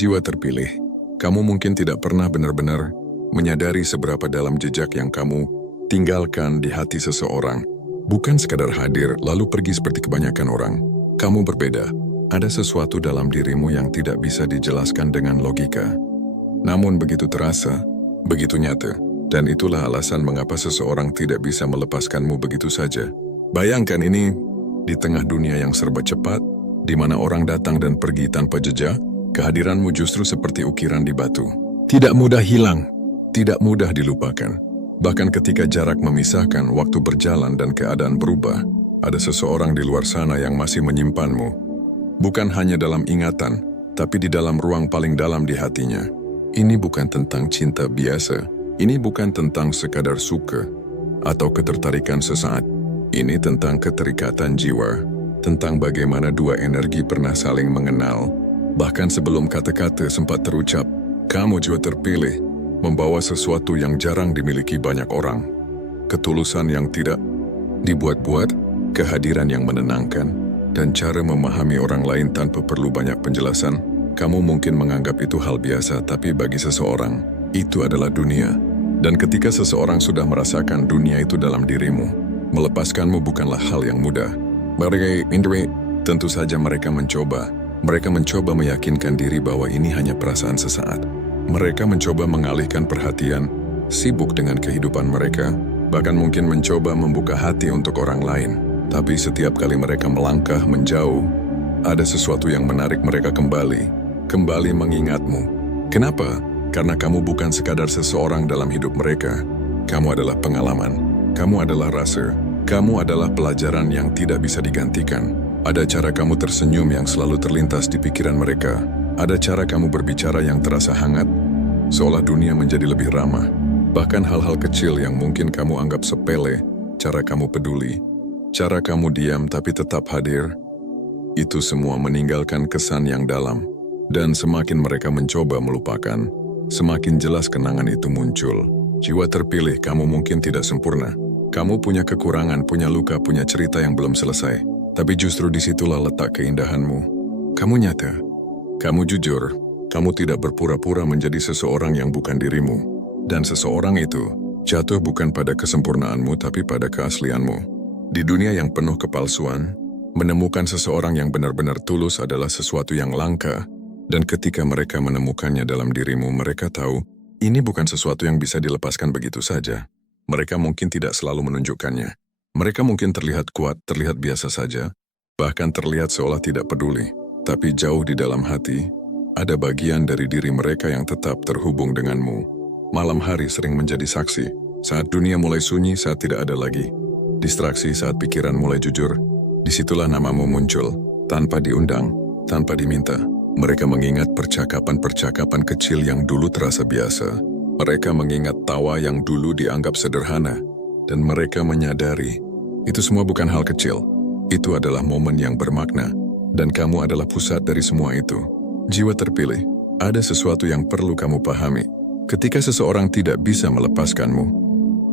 Jiwa terpilih, kamu mungkin tidak pernah benar-benar menyadari seberapa dalam jejak yang kamu tinggalkan di hati seseorang. Bukan sekadar hadir lalu pergi seperti kebanyakan orang. Kamu berbeda. Ada sesuatu dalam dirimu yang tidak bisa dijelaskan dengan logika. Namun begitu terasa, begitu nyata. Dan itulah alasan mengapa seseorang tidak bisa melepaskanmu begitu saja. Bayangkan ini di tengah dunia yang serba cepat, di mana orang datang dan pergi tanpa jejak, kehadiranmu justru seperti ukiran di batu. Tidak mudah hilang, tidak mudah dilupakan. Bahkan ketika jarak memisahkan, waktu berjalan dan keadaan berubah, ada seseorang di luar sana yang masih menyimpanmu. Bukan hanya dalam ingatan, tapi di dalam ruang paling dalam di hatinya. Ini bukan tentang cinta biasa. Ini bukan tentang sekadar suka atau ketertarikan sesaat. Ini tentang keterikatan jiwa, tentang bagaimana dua energi pernah saling mengenal. Bahkan sebelum kata-kata sempat terucap, kamu jiwa terpilih, membawa sesuatu yang jarang dimiliki banyak orang. Ketulusan yang tidak dibuat-buat, kehadiran yang menenangkan, dan cara memahami orang lain tanpa perlu banyak penjelasan. Kamu mungkin menganggap itu hal biasa, tapi bagi seseorang, itu adalah dunia. Dan ketika seseorang sudah merasakan dunia itu dalam dirimu, melepaskanmu bukanlah hal yang mudah. Tentu saja mereka mencoba. Mereka mencoba meyakinkan diri bahwa ini hanya perasaan sesaat. Mereka mencoba mengalihkan perhatian, sibuk dengan kehidupan mereka, bahkan mungkin mencoba membuka hati untuk orang lain. Tapi setiap kali mereka melangkah menjauh, ada sesuatu yang menarik mereka kembali mengingatmu. Kenapa? Karena kamu bukan sekadar seseorang dalam hidup mereka. Kamu adalah pengalaman, kamu adalah rasa, kamu adalah pelajaran yang tidak bisa digantikan. Ada cara kamu tersenyum yang selalu terlintas di pikiran mereka. Ada cara kamu berbicara yang terasa hangat, seolah dunia menjadi lebih ramah. Bahkan hal-hal kecil yang mungkin kamu anggap sepele, cara kamu peduli, cara kamu diam tapi tetap hadir, itu semua meninggalkan kesan yang dalam. Dan semakin mereka mencoba melupakan, semakin jelas kenangan itu muncul. Jiwa terpilih, kamu mungkin tidak sempurna. Kamu punya kekurangan, punya luka, punya cerita yang belum selesai. Tapi justru disitulah letak keindahanmu. Kamu nyata, kamu jujur, kamu tidak berpura-pura menjadi seseorang yang bukan dirimu. Dan seseorang itu jatuh bukan pada kesempurnaanmu, tapi pada keaslianmu. Di dunia yang penuh kepalsuan, menemukan seseorang yang benar-benar tulus adalah sesuatu yang langka. Dan ketika mereka menemukannya dalam dirimu, mereka tahu, ini bukan sesuatu yang bisa dilepaskan begitu saja. Mereka mungkin tidak selalu menunjukkannya. Mereka mungkin terlihat kuat, terlihat biasa saja, bahkan terlihat seolah tidak peduli. Tapi jauh di dalam hati, ada bagian dari diri mereka yang tetap terhubung denganmu. Malam hari sering menjadi saksi, saat dunia mulai sunyi, saat tidak ada lagi distraksi, saat pikiran mulai jujur, disitulah namamu muncul, tanpa diundang, tanpa diminta. Mereka mengingat percakapan-percakapan kecil yang dulu terasa biasa. Mereka mengingat tawa yang dulu dianggap sederhana. Dan mereka menyadari, itu semua bukan hal kecil. Itu adalah momen yang bermakna. Dan kamu adalah pusat dari semua itu. Jiwa terpilih, ada sesuatu yang perlu kamu pahami. Ketika seseorang tidak bisa melepaskanmu,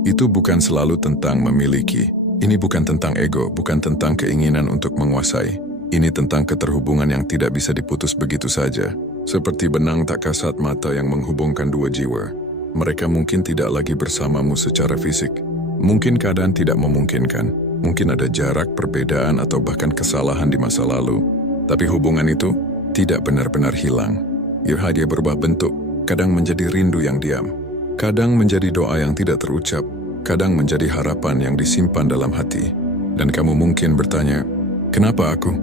itu bukan selalu tentang memiliki. Ini bukan tentang ego, bukan tentang keinginan untuk menguasai. Ini tentang keterhubungan yang tidak bisa diputus begitu saja. Seperti benang tak kasat mata yang menghubungkan dua jiwa. Mereka mungkin tidak lagi bersamamu secara fisik. Mungkin keadaan tidak memungkinkan. Mungkin ada jarak, perbedaan, atau bahkan kesalahan di masa lalu. Tapi hubungan itu tidak benar-benar hilang. Dia berubah bentuk. Kadang menjadi rindu yang diam. Kadang menjadi doa yang tidak terucap. Kadang menjadi harapan yang disimpan dalam hati. Dan kamu mungkin bertanya, kenapa aku?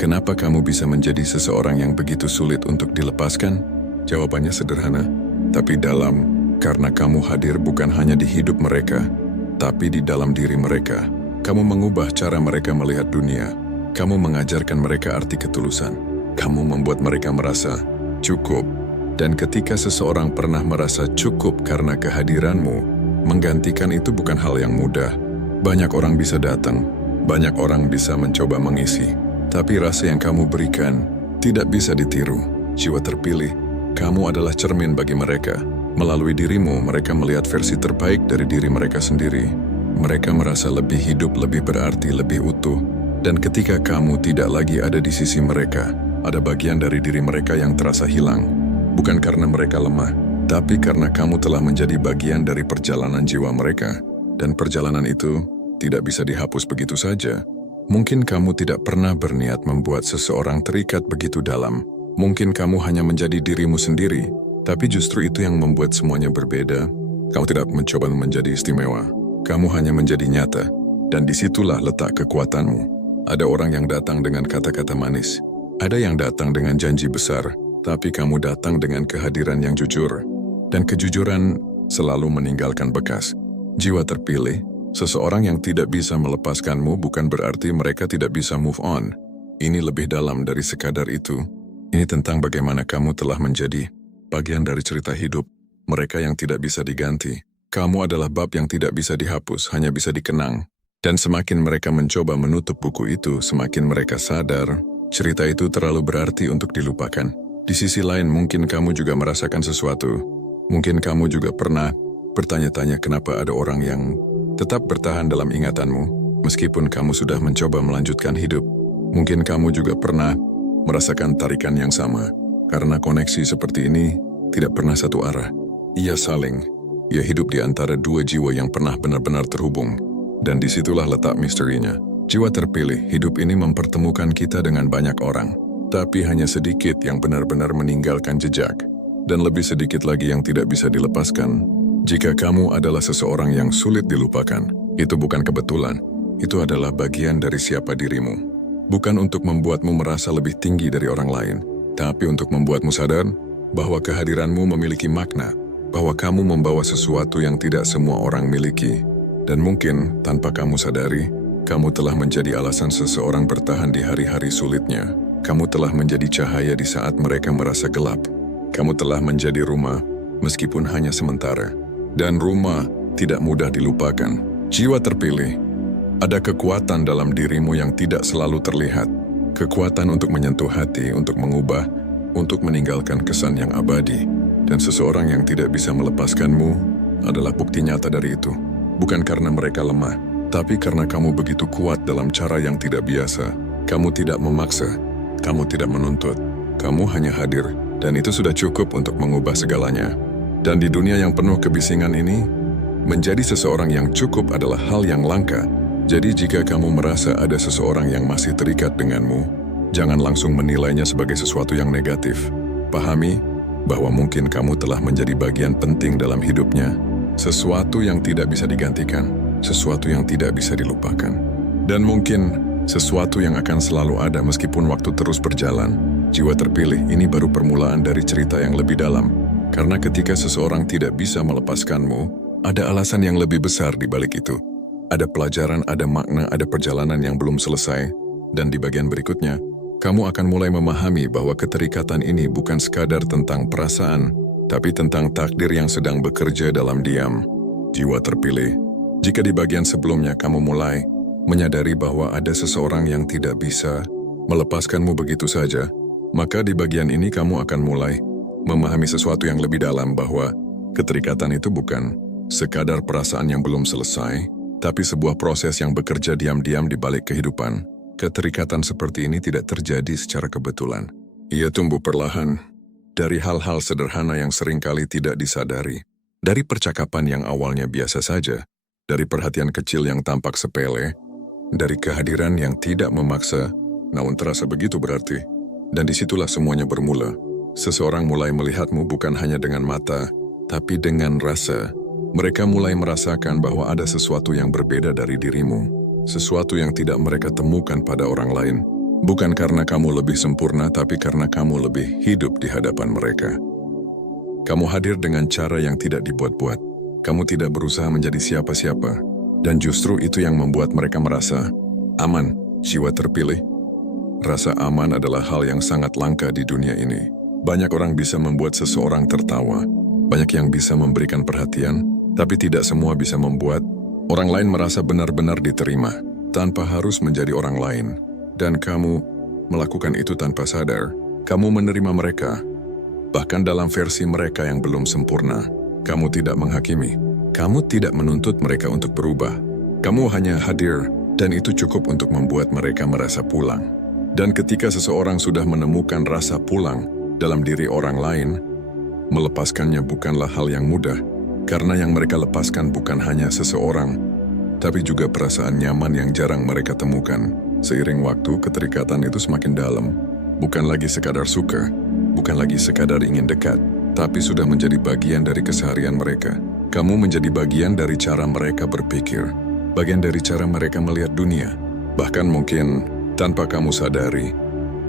Kenapa kamu bisa menjadi seseorang yang begitu sulit untuk dilepaskan? Jawabannya sederhana, tapi dalam, karena kamu hadir bukan hanya di hidup mereka, tapi di dalam diri mereka. Kamu mengubah cara mereka melihat dunia. Kamu mengajarkan mereka arti ketulusan. Kamu membuat mereka merasa cukup. Dan ketika seseorang pernah merasa cukup karena kehadiranmu, menggantikan itu bukan hal yang mudah. Banyak orang bisa datang, banyak orang bisa mencoba mengisi. Tapi rasa yang kamu berikan tidak bisa ditiru. Jiwa terpilih, kamu adalah cermin bagi mereka. Melalui dirimu, mereka melihat versi terbaik dari diri mereka sendiri. Mereka merasa lebih hidup, lebih berarti, lebih utuh. Dan ketika kamu tidak lagi ada di sisi mereka, ada bagian dari diri mereka yang terasa hilang. Bukan karena mereka lemah, tapi karena kamu telah menjadi bagian dari perjalanan jiwa mereka. Dan perjalanan itu tidak bisa dihapus begitu saja. Mungkin kamu tidak pernah berniat membuat seseorang terikat begitu dalam. Mungkin kamu hanya menjadi dirimu sendiri, tapi justru itu yang membuat semuanya berbeda. Kamu tidak mencoba menjadi istimewa. Kamu hanya menjadi nyata. Dan disitulah letak kekuatanmu. Ada orang yang datang dengan kata-kata manis. Ada yang datang dengan janji besar, tapi kamu datang dengan kehadiran yang jujur. Dan kejujuran selalu meninggalkan bekas. Jiwa terpilih, seseorang yang tidak bisa melepaskanmu bukan berarti mereka tidak bisa move on. Ini lebih dalam dari sekadar itu. Ini tentang bagaimana kamu telah menjadi bagian dari cerita hidup mereka yang tidak bisa diganti. Kamu adalah bab yang tidak bisa dihapus, hanya bisa dikenang. Dan semakin mereka mencoba menutup buku itu, semakin mereka sadar cerita itu terlalu berarti untuk dilupakan. Di sisi lain, mungkin kamu juga merasakan sesuatu. Mungkin kamu juga pernah bertanya-tanya kenapa ada orang yang tetap bertahan dalam ingatanmu, meskipun kamu sudah mencoba melanjutkan hidup. Mungkin kamu juga pernah merasakan tarikan yang sama, karena koneksi seperti ini tidak pernah satu arah. Ia saling, ia hidup di antara dua jiwa yang pernah benar-benar terhubung. Dan disitulah letak misterinya. Jiwa terpilih, hidup ini mempertemukan kita dengan banyak orang, tapi hanya sedikit yang benar-benar meninggalkan jejak, dan lebih sedikit lagi yang tidak bisa dilepaskan. Jika kamu adalah seseorang yang sulit dilupakan, itu bukan kebetulan, itu adalah bagian dari siapa dirimu. Bukan untuk membuatmu merasa lebih tinggi dari orang lain, tapi untuk membuatmu sadar bahwa kehadiranmu memiliki makna, bahwa kamu membawa sesuatu yang tidak semua orang miliki. Dan mungkin tanpa kamu sadari, kamu telah menjadi alasan seseorang bertahan di hari-hari sulitnya. Kamu telah menjadi cahaya di saat mereka merasa gelap. Kamu telah menjadi rumah, meskipun hanya sementara. Dan rumah tidak mudah dilupakan. Jiwa terpilih. Ada kekuatan dalam dirimu yang tidak selalu terlihat. Kekuatan untuk menyentuh hati, untuk mengubah, untuk meninggalkan kesan yang abadi. Dan seseorang yang tidak bisa melepaskanmu adalah bukti nyata dari itu. Bukan karena mereka lemah, tapi karena kamu begitu kuat dalam cara yang tidak biasa. Kamu tidak memaksa, kamu tidak menuntut, kamu hanya hadir, dan itu sudah cukup untuk mengubah segalanya. Dan di dunia yang penuh kebisingan ini, menjadi seseorang yang cukup adalah hal yang langka. Jadi jika kamu merasa ada seseorang yang masih terikat denganmu, jangan langsung menilainya sebagai sesuatu yang negatif. Pahami bahwa mungkin kamu telah menjadi bagian penting dalam hidupnya, sesuatu yang tidak bisa digantikan, sesuatu yang tidak bisa dilupakan. Dan mungkin sesuatu yang akan selalu ada meskipun waktu terus berjalan. Jiwa terpilih ini baru permulaan dari cerita yang lebih dalam. Karena ketika seseorang tidak bisa melepaskanmu, ada alasan yang lebih besar di balik itu. Ada pelajaran, ada makna, ada perjalanan yang belum selesai. Dan di bagian berikutnya, kamu akan mulai memahami bahwa keterikatan ini bukan sekadar tentang perasaan, tapi tentang takdir yang sedang bekerja dalam diam. Jiwa terpilih. Jika di bagian sebelumnya kamu mulai menyadari bahwa ada seseorang yang tidak bisa melepaskanmu begitu saja, maka di bagian ini kamu akan mulai memahami sesuatu yang lebih dalam, bahwa keterikatan itu bukan sekadar perasaan yang belum selesai, tapi sebuah proses yang bekerja diam-diam di balik kehidupan. Keterikatan seperti ini tidak terjadi secara kebetulan. Ia tumbuh perlahan, dari hal-hal sederhana yang seringkali tidak disadari. Dari percakapan yang awalnya biasa saja, dari perhatian kecil yang tampak sepele, dari kehadiran yang tidak memaksa, namun terasa begitu berarti. Dan disitulah semuanya bermula. Seseorang mulai melihatmu bukan hanya dengan mata, tapi dengan rasa. Mereka mulai merasakan bahwa ada sesuatu yang berbeda dari dirimu. Sesuatu yang tidak mereka temukan pada orang lain. Bukan karena kamu lebih sempurna, tapi karena kamu lebih hidup di hadapan mereka. Kamu hadir dengan cara yang tidak dibuat-buat. Kamu tidak berusaha menjadi siapa-siapa. Dan justru itu yang membuat mereka merasa aman. Jiwa terpilih. Rasa aman adalah hal yang sangat langka di dunia ini. Banyak orang bisa membuat seseorang tertawa. Banyak yang bisa memberikan perhatian, tapi tidak semua bisa membuat orang lain merasa benar-benar diterima, tanpa harus menjadi orang lain. Dan kamu melakukan itu tanpa sadar. Kamu menerima mereka, bahkan dalam versi mereka yang belum sempurna. Kamu tidak menghakimi. Kamu tidak menuntut mereka untuk berubah. Kamu hanya hadir, dan itu cukup untuk membuat mereka merasa pulang. Dan ketika seseorang sudah menemukan rasa pulang dalam diri orang lain, Melepaskannya bukanlah hal yang mudah, karena yang mereka lepaskan bukan hanya seseorang, tapi juga perasaan nyaman yang jarang mereka temukan. Seiring waktu, keterikatan itu semakin dalam. Bukan lagi sekadar suka, bukan lagi sekadar ingin dekat, tapi sudah menjadi bagian dari keseharian mereka. Kamu menjadi bagian dari cara mereka berpikir, bagian dari cara mereka melihat dunia. Bahkan mungkin tanpa kamu sadari,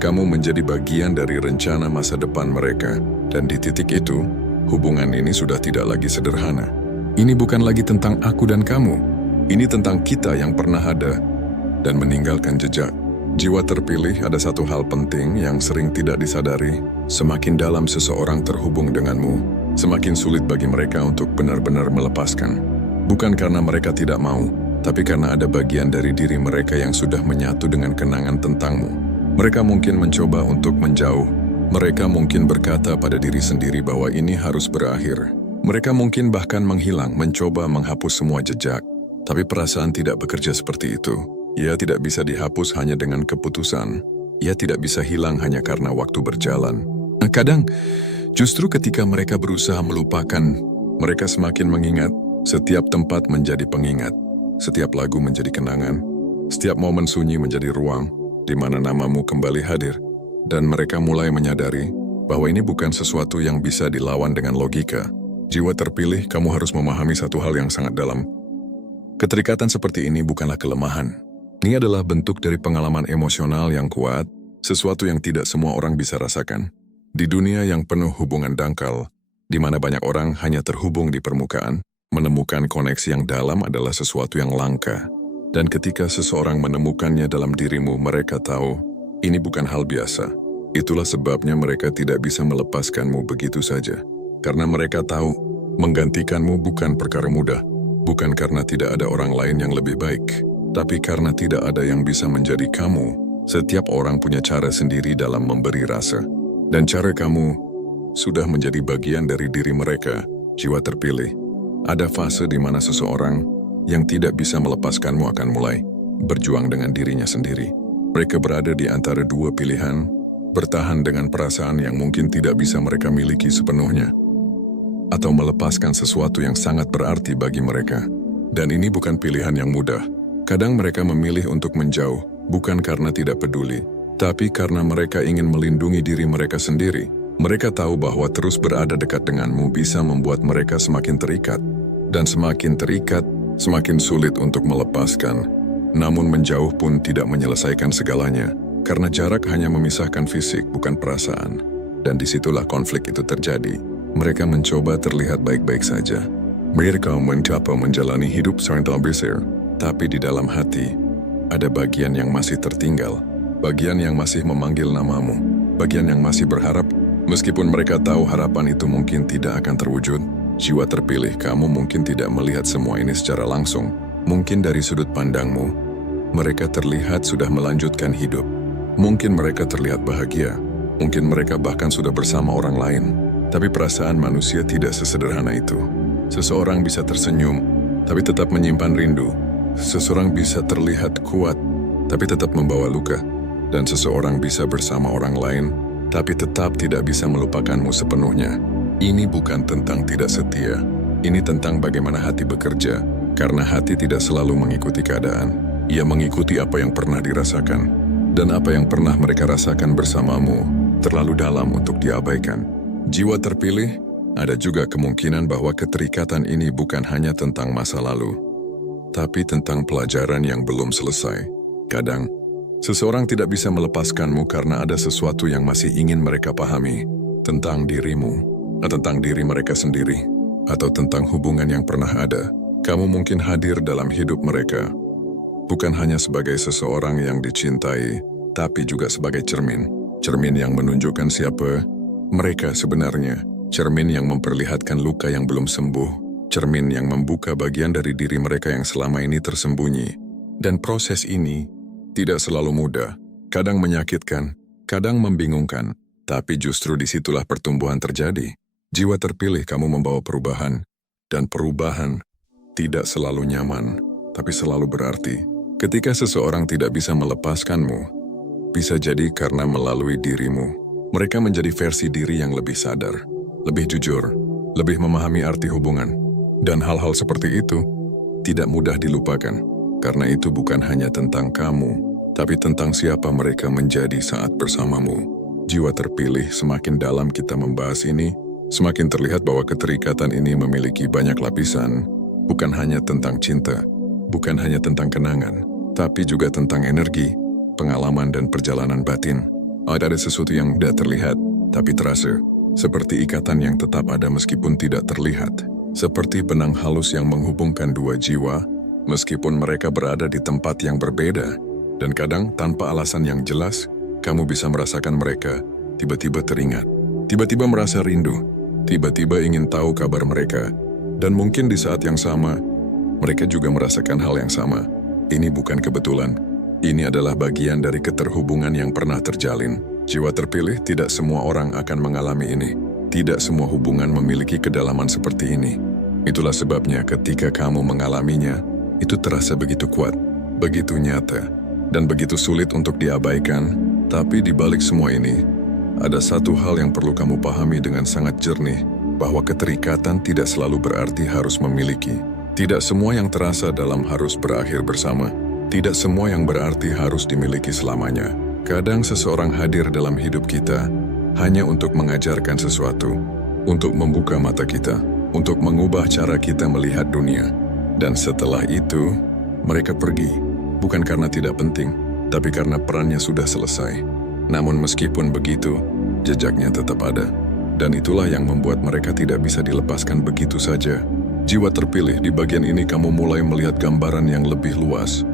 kamu menjadi bagian dari rencana masa depan mereka. Dan di titik itu, hubungan ini sudah tidak lagi sederhana. Ini bukan lagi tentang aku dan kamu. Ini tentang kita yang pernah ada dan meninggalkan jejak. Jiwa terpilih ada satu hal penting yang sering tidak disadari. Semakin dalam seseorang terhubung denganmu, semakin sulit bagi mereka untuk benar-benar melepaskan. Bukan karena mereka tidak mau, tapi karena ada bagian dari diri mereka yang sudah menyatu dengan kenangan tentangmu. Mereka mungkin mencoba untuk menjauh. Mereka mungkin berkata pada diri sendiri bahwa ini harus berakhir. Mereka mungkin bahkan menghilang, mencoba menghapus semua jejak. Tapi perasaan tidak bekerja seperti itu. Ia tidak bisa dihapus hanya dengan keputusan. Ia tidak bisa hilang hanya karena waktu berjalan. Kadang, justru ketika mereka berusaha melupakan, mereka semakin mengingat. Setiap tempat menjadi pengingat. Setiap lagu menjadi kenangan. Setiap momen sunyi menjadi ruang di mana namamu kembali hadir. Dan mereka mulai menyadari bahwa ini bukan sesuatu yang bisa dilawan dengan logika. Jiwa terpilih, kamu harus memahami satu hal yang sangat dalam. Keterikatan seperti ini bukanlah kelemahan. Ini adalah bentuk dari pengalaman emosional yang kuat, sesuatu yang tidak semua orang bisa rasakan. Di dunia yang penuh hubungan dangkal, di mana banyak orang hanya terhubung di permukaan, menemukan koneksi yang dalam adalah sesuatu yang langka. Dan ketika seseorang menemukannya dalam dirimu, mereka tahu ini bukan hal biasa. Itulah sebabnya mereka tidak bisa melepaskanmu begitu saja. Karena mereka tahu, menggantikanmu bukan perkara mudah. Bukan karena tidak ada orang lain yang lebih baik, tapi karena tidak ada yang bisa menjadi kamu. Setiap orang punya cara sendiri dalam memberi rasa. Dan cara kamu sudah menjadi bagian dari diri mereka, jiwa terpilih. Ada fase di mana seseorang yang tidak bisa melepaskanmu akan mulai berjuang dengan dirinya sendiri. Mereka berada di antara dua pilihan, bertahan dengan perasaan yang mungkin tidak bisa mereka miliki sepenuhnya, atau melepaskan sesuatu yang sangat berarti bagi mereka. Dan ini bukan pilihan yang mudah. Kadang mereka memilih untuk menjauh, bukan karena tidak peduli, tapi karena mereka ingin melindungi diri mereka sendiri. Mereka tahu bahwa terus berada dekat denganmu bisa membuat mereka semakin terikat. Dan semakin terikat, semakin sulit untuk melepaskan. Namun menjauh pun tidak menyelesaikan segalanya, karena jarak hanya memisahkan fisik, bukan perasaan. Dan disitulah konflik itu terjadi. Mereka mencoba terlihat baik-baik saja. Mereka mencoba menjalani hidup secara besar, tapi di dalam hati, ada bagian yang masih tertinggal. Bagian yang masih memanggil namamu. Bagian yang masih berharap, meskipun mereka tahu harapan itu mungkin tidak akan terwujud. Jiwa terpilih, kamu mungkin tidak melihat semua ini secara langsung. Mungkin dari sudut pandangmu, mereka terlihat sudah melanjutkan hidup. Mungkin mereka terlihat bahagia. Mungkin mereka bahkan sudah bersama orang lain. Tapi perasaan manusia tidak sesederhana itu. Seseorang bisa tersenyum, tapi tetap menyimpan rindu. Seseorang bisa terlihat kuat, tapi tetap membawa luka. Dan seseorang bisa bersama orang lain, tapi tetap tidak bisa melupakanmu sepenuhnya. Ini bukan tentang tidak setia. Ini tentang bagaimana hati bekerja. Karena hati tidak selalu mengikuti keadaan. Ia mengikuti apa yang pernah dirasakan. Dan apa yang pernah mereka rasakan bersamamu terlalu dalam untuk diabaikan. Jiwa terpilih, ada juga kemungkinan bahwa keterikatan ini bukan hanya tentang masa lalu, tapi tentang pelajaran yang belum selesai. Kadang, seseorang tidak bisa melepaskanmu karena ada sesuatu yang masih ingin mereka pahami tentang dirimu, atau tentang diri mereka sendiri, atau tentang hubungan yang pernah ada. Kamu mungkin hadir dalam hidup mereka, bukan hanya sebagai seseorang yang dicintai, tapi juga sebagai cermin. Cermin yang menunjukkan siapa mereka sebenarnya. Cermin yang memperlihatkan luka yang belum sembuh. Cermin yang membuka bagian dari diri mereka yang selama ini tersembunyi. Dan proses ini tidak selalu mudah. Kadang menyakitkan, kadang membingungkan. Tapi justru disitulah pertumbuhan terjadi. Jiwa terpilih, kamu membawa perubahan. Dan perubahan tidak selalu nyaman, tapi selalu berarti. Ketika seseorang tidak bisa melepaskanmu, bisa jadi karena melalui dirimu, mereka menjadi versi diri yang lebih sadar. lebih jujur, lebih memahami arti hubungan. Dan hal-hal seperti itu tidak mudah dilupakan, karena itu bukan hanya tentang kamu, tapi tentang siapa mereka menjadi saat bersamamu. Jiwa terpilih, semakin dalam kita membahas ini, semakin terlihat bahwa keterikatan ini memiliki banyak lapisan, bukan hanya tentang cinta, bukan hanya tentang kenangan, tapi juga tentang energi, pengalaman dan perjalanan batin. Ada sesuatu yang tidak terlihat, tapi terasa, seperti ikatan yang tetap ada meskipun tidak terlihat, seperti benang halus yang menghubungkan dua jiwa, meskipun mereka berada di tempat yang berbeda, dan kadang tanpa alasan yang jelas, kamu bisa merasakan mereka, tiba-tiba teringat, tiba-tiba merasa rindu, tiba-tiba ingin tahu kabar mereka, dan mungkin di saat yang sama, mereka juga merasakan hal yang sama. Ini bukan kebetulan. Ini adalah bagian dari keterhubungan yang pernah terjalin. Jiwa terpilih, tidak semua orang akan mengalami ini. Tidak semua hubungan memiliki kedalaman seperti ini. Itulah sebabnya ketika kamu mengalaminya, itu terasa begitu kuat, begitu nyata, dan begitu sulit untuk diabaikan. Tapi di balik semua ini, ada satu hal yang perlu kamu pahami dengan sangat jernih, bahwa keterikatan tidak selalu berarti harus memiliki. Tidak semua yang terasa dalam harus berakhir bersama. Tidak semua yang berarti harus dimiliki selamanya. Kadang seseorang hadir dalam hidup kita hanya untuk mengajarkan sesuatu, untuk membuka mata kita, untuk mengubah cara kita melihat dunia. Dan setelah itu, mereka pergi, bukan karena tidak penting, tapi karena perannya sudah selesai. Namun meskipun begitu, jejaknya tetap ada. Dan itulah yang membuat mereka tidak bisa dilepaskan begitu saja. Jiwa terpilih, di bagian ini kamu mulai melihat gambaran yang lebih luas.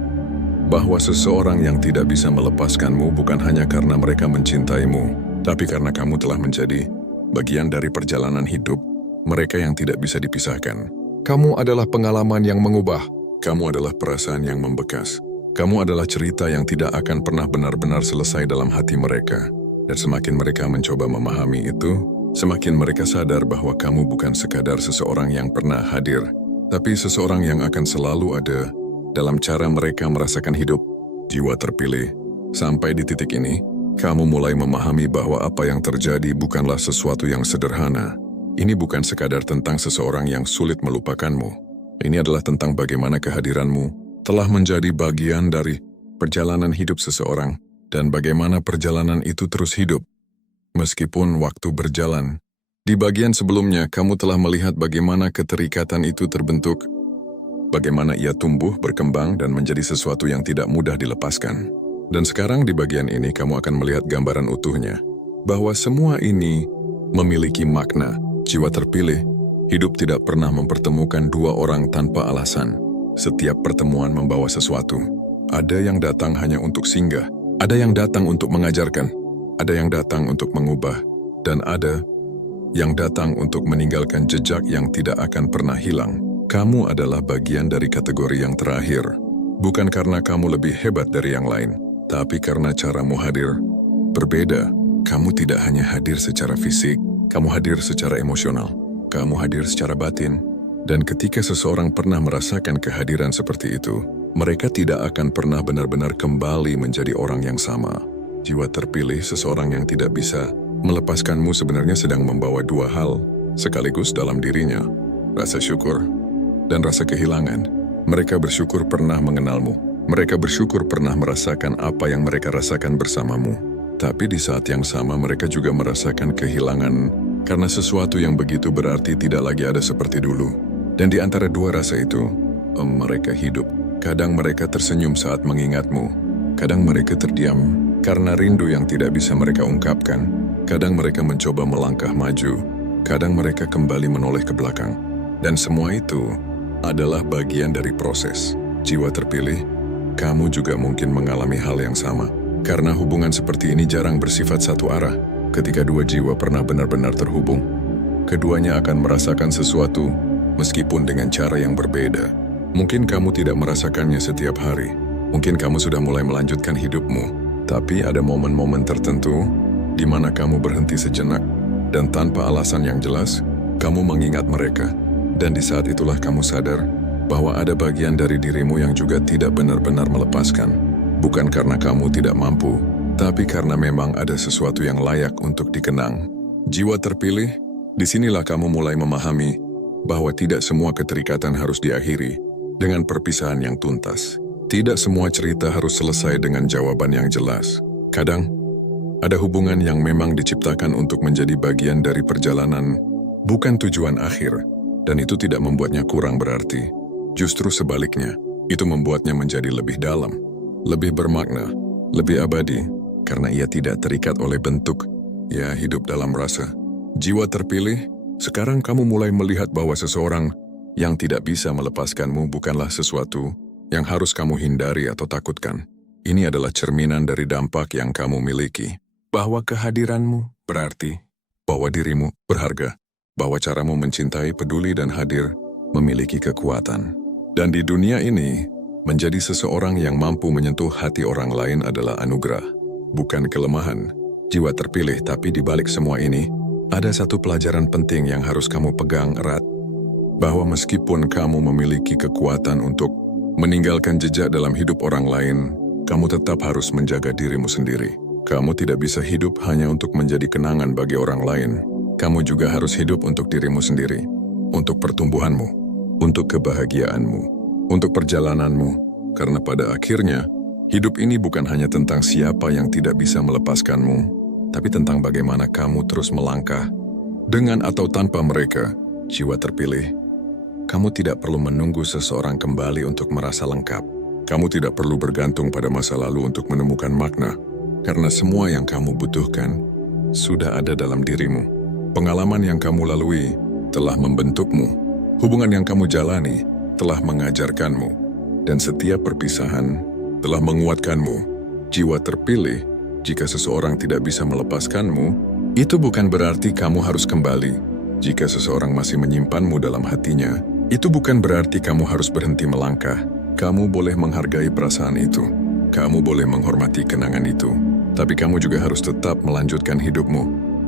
Bahwa seseorang yang tidak bisa melepaskanmu bukan hanya karena mereka mencintaimu, tapi karena kamu telah menjadi bagian dari perjalanan hidup mereka yang tidak bisa dipisahkan. Kamu adalah pengalaman yang mengubah. Kamu adalah perasaan yang membekas. Kamu adalah cerita yang tidak akan pernah benar-benar selesai dalam hati mereka. Dan semakin mereka mencoba memahami itu, semakin mereka sadar bahwa kamu bukan sekadar seseorang yang pernah hadir, tapi seseorang yang akan selalu ada dalam cara mereka merasakan hidup. Jiwa terpilih, sampai di titik ini, kamu mulai memahami bahwa apa yang terjadi bukanlah sesuatu yang sederhana. Ini bukan sekadar tentang seseorang yang sulit melupakanmu. Ini adalah tentang bagaimana kehadiranmu telah menjadi bagian dari perjalanan hidup seseorang, dan bagaimana perjalanan itu terus hidup. Meskipun waktu berjalan, di bagian sebelumnya kamu telah melihat bagaimana keterikatan itu terbentuk, bagaimana ia tumbuh, berkembang, dan menjadi sesuatu yang tidak mudah dilepaskan. Dan sekarang di bagian ini kamu akan melihat gambaran utuhnya, bahwa semua ini memiliki makna. Jiwa terpilih, hidup tidak pernah mempertemukan dua orang tanpa alasan. Setiap pertemuan membawa sesuatu. Ada yang datang hanya untuk singgah, ada yang datang untuk mengajarkan, ada yang datang untuk mengubah, dan ada yang datang untuk meninggalkan jejak yang tidak akan pernah hilang. Kamu adalah bagian dari kategori yang terakhir. Bukan karena kamu lebih hebat dari yang lain, tapi karena caramu hadir berbeda. Kamu tidak hanya hadir secara fisik, kamu hadir secara emosional, kamu hadir secara batin. Dan ketika seseorang pernah merasakan kehadiran seperti itu, mereka tidak akan pernah benar-benar kembali menjadi orang yang sama. Jiwa terpilih, seseorang yang tidak bisa melepaskanmu sebenarnya sedang membawa dua hal sekaligus dalam dirinya, rasa syukur dan rasa kehilangan. Mereka bersyukur pernah mengenalmu. Mereka bersyukur pernah merasakan apa yang mereka rasakan bersamamu. Tapi di saat yang sama mereka juga merasakan kehilangan karena sesuatu yang begitu berarti tidak lagi ada seperti dulu. Dan di antara dua rasa itu, mereka hidup. Kadang mereka tersenyum saat mengingatmu. Kadang mereka terdiam karena rindu yang tidak bisa mereka ungkapkan. Kadang mereka mencoba melangkah maju. Kadang mereka kembali menoleh ke belakang. Dan semua itu adalah bagian dari proses. Jiwa terpilih, kamu juga mungkin mengalami hal yang sama. Karena hubungan seperti ini jarang bersifat satu arah. Ketika dua jiwa pernah benar-benar terhubung, keduanya akan merasakan sesuatu meskipun dengan cara yang berbeda. Mungkin kamu tidak merasakannya setiap hari. Mungkin kamu sudah mulai melanjutkan hidupmu. Tapi ada momen-momen tertentu di mana kamu berhenti sejenak dan tanpa alasan yang jelas, kamu mengingat mereka. Dan di saat itulah kamu sadar bahwa ada bagian dari dirimu yang juga tidak benar-benar melepaskan. Bukan karena kamu tidak mampu, tapi karena memang ada sesuatu yang layak untuk dikenang. Jiwa terpilih, Disinilah kamu mulai memahami bahwa tidak semua keterikatan harus diakhiri dengan perpisahan yang tuntas. Tidak semua cerita harus selesai dengan jawaban yang jelas. Kadang, ada hubungan yang memang diciptakan untuk menjadi bagian dari perjalanan, bukan tujuan akhir, dan itu tidak membuatnya kurang berarti. Justru sebaliknya, itu membuatnya menjadi lebih dalam, lebih bermakna, lebih abadi, karena ia tidak terikat oleh bentuk, ia hidup dalam rasa. Jiwa terpilih, sekarang kamu mulai melihat bahwa seseorang yang tidak bisa melepaskanmu bukanlah sesuatu yang harus kamu hindari atau takutkan. Ini adalah cerminan dari dampak yang kamu miliki. Bahwa kehadiranmu berarti, bahwa dirimu berharga, bahwa caramu mencintai, peduli, dan hadir memiliki kekuatan. Dan di dunia ini, menjadi seseorang yang mampu menyentuh hati orang lain adalah anugerah, bukan kelemahan. Jiwa terpilih, tapi di balik semua ini, ada satu pelajaran penting yang harus kamu pegang erat. Bahwa meskipun kamu memiliki kekuatan untuk meninggalkan jejak dalam hidup orang lain, kamu tetap harus menjaga dirimu sendiri. Kamu tidak bisa hidup hanya untuk menjadi kenangan bagi orang lain. Kamu juga harus hidup untuk dirimu sendiri, untuk pertumbuhanmu, untuk kebahagiaanmu, untuk perjalananmu. Karena pada akhirnya, hidup ini bukan hanya tentang siapa yang tidak bisa melepaskanmu, tapi tentang bagaimana kamu terus melangkah. Dengan atau tanpa mereka, jiwa terpilih, kamu tidak perlu menunggu seseorang kembali untuk merasa lengkap. Kamu tidak perlu bergantung pada masa lalu untuk menemukan makna, karena semua yang kamu butuhkan sudah ada dalam dirimu. Pengalaman yang kamu lalui telah membentukmu. Hubungan yang kamu jalani telah mengajarkanmu. Dan setiap perpisahan telah menguatkanmu. Jiwa terpilih, jika seseorang tidak bisa melepaskanmu, itu bukan berarti kamu harus kembali. Jika seseorang masih menyimpanmu dalam hatinya, itu bukan berarti kamu harus berhenti melangkah. Kamu boleh menghargai perasaan itu. Kamu boleh menghormati kenangan itu. Tapi kamu juga harus tetap melanjutkan hidupmu.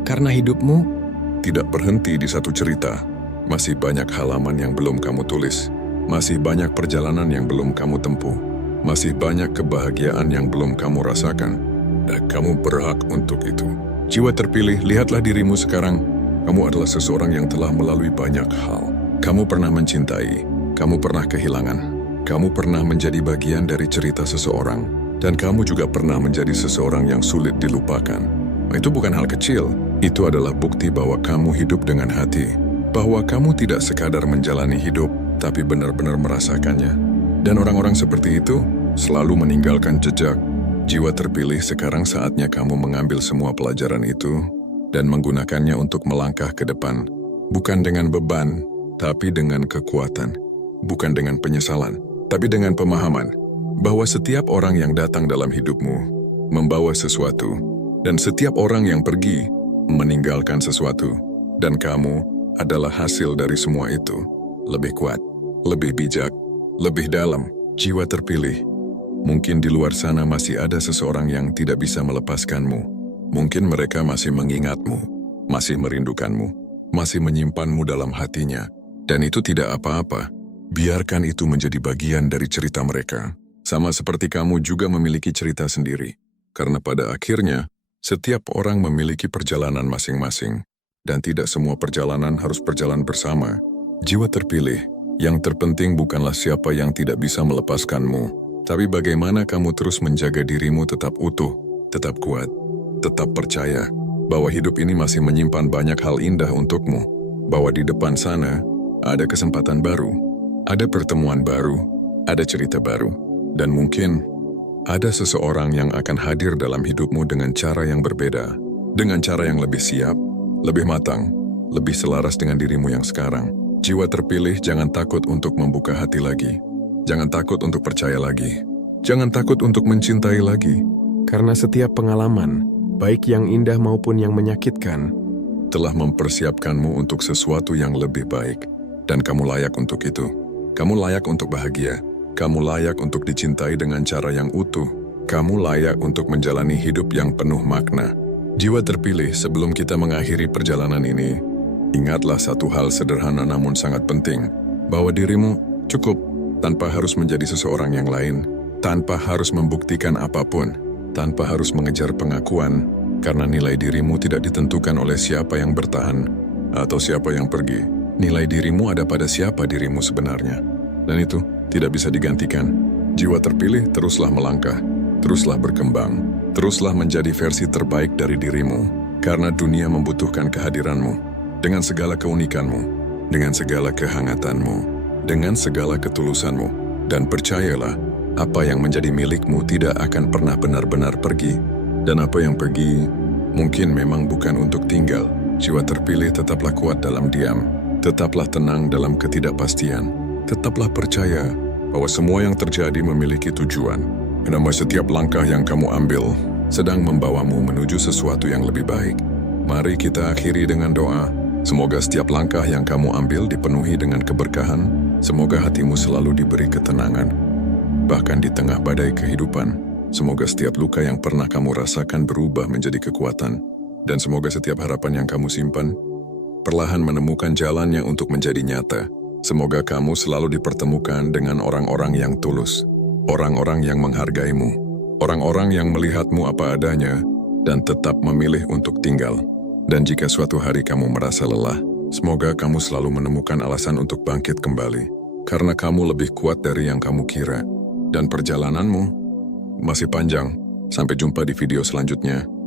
Karena hidupmu tidak berhenti di satu cerita. Masih banyak halaman yang belum kamu tulis. Masih banyak perjalanan yang belum kamu tempuh. Masih banyak kebahagiaan yang belum kamu rasakan. Dan kamu berhak untuk itu. Jiwa terpilih, lihatlah dirimu sekarang. Kamu adalah seseorang yang telah melalui banyak hal. Kamu pernah mencintai. Kamu pernah kehilangan. Kamu pernah menjadi bagian dari cerita seseorang, dan kamu juga pernah menjadi seseorang yang sulit dilupakan. Itu bukan hal kecil, itu adalah bukti bahwa kamu hidup dengan hati, bahwa kamu tidak sekadar menjalani hidup, tapi benar-benar merasakannya. Dan orang-orang seperti itu selalu meninggalkan jejak. Jiwa terpilih, sekarang saatnya kamu mengambil semua pelajaran itu dan menggunakannya untuk melangkah ke depan. Bukan dengan beban, tapi dengan kekuatan. Bukan dengan penyesalan, tapi dengan pemahaman bahwa setiap orang yang datang dalam hidupmu membawa sesuatu, dan setiap orang yang pergi meninggalkan sesuatu, dan kamu adalah hasil dari semua itu. Lebih kuat, lebih bijak, lebih dalam. Jiwa terpilih, mungkin di luar sana masih ada seseorang yang tidak bisa melepaskanmu. Mungkin mereka masih mengingatmu, masih merindukanmu, masih menyimpanmu dalam hatinya, dan itu tidak apa-apa. Biarkan itu menjadi bagian dari cerita mereka. Sama seperti kamu juga memiliki cerita sendiri. Karena pada akhirnya, setiap orang memiliki perjalanan masing-masing. Dan tidak semua perjalanan harus berjalan bersama. Jiwa terpilih, yang terpenting bukanlah siapa yang tidak bisa melepaskanmu, tapi bagaimana kamu terus menjaga dirimu tetap utuh, tetap kuat, tetap percaya bahwa hidup ini masih menyimpan banyak hal indah untukmu. Bahwa di depan sana, ada kesempatan baru. Ada pertemuan baru, ada cerita baru, dan mungkin ada seseorang yang akan hadir dalam hidupmu dengan cara yang berbeda, dengan cara yang lebih siap, lebih matang, lebih selaras dengan dirimu yang sekarang. Jiwa terpilih, jangan takut untuk membuka hati lagi. Jangan takut untuk percaya lagi. Jangan takut untuk mencintai lagi. Karena setiap pengalaman, baik yang indah maupun yang menyakitkan, telah mempersiapkanmu untuk sesuatu yang lebih baik. Dan kamu layak untuk itu. Kamu layak untuk bahagia. Kamu layak untuk dicintai dengan cara yang utuh. Kamu layak untuk menjalani hidup yang penuh makna. Jiwa terpilih, sebelum kita mengakhiri perjalanan ini, ingatlah satu hal sederhana namun sangat penting, bahwa dirimu cukup tanpa harus menjadi seseorang yang lain, tanpa harus membuktikan apapun, tanpa harus mengejar pengakuan, karena nilai dirimu tidak ditentukan oleh siapa yang bertahan, atau siapa yang pergi. Nilai dirimu ada pada siapa dirimu sebenarnya. Dan itu tidak bisa digantikan. Jiwa terpilih teruslah melangkah, teruslah berkembang, teruslah menjadi versi terbaik dari dirimu. Karena dunia membutuhkan kehadiranmu. Dengan segala keunikanmu, dengan segala kehangatanmu, dengan segala ketulusanmu. Dan percayalah, apa yang menjadi milikmu tidak akan pernah benar-benar pergi. Dan apa yang pergi, mungkin memang bukan untuk tinggal. Jiwa terpilih tetaplah kuat dalam diam. Tetaplah tenang dalam ketidakpastian. Tetaplah percaya bahwa semua yang terjadi memiliki tujuan. Karena setiap langkah yang kamu ambil sedang membawamu menuju sesuatu yang lebih baik. Mari kita akhiri dengan doa. Semoga setiap langkah yang kamu ambil dipenuhi dengan keberkahan. Semoga hatimu selalu diberi ketenangan. Bahkan di tengah badai kehidupan, semoga setiap luka yang pernah kamu rasakan berubah menjadi kekuatan. Dan semoga setiap harapan yang kamu simpan perlahan menemukan jalannya untuk menjadi nyata. Semoga kamu selalu dipertemukan dengan orang-orang yang tulus, orang-orang yang menghargaimu, orang-orang yang melihatmu apa adanya dan tetap memilih untuk tinggal. Dan jika suatu hari kamu merasa lelah, semoga kamu selalu menemukan alasan untuk bangkit kembali. Karena kamu lebih kuat dari yang kamu kira. Dan perjalananmu masih panjang. Sampai jumpa di video selanjutnya.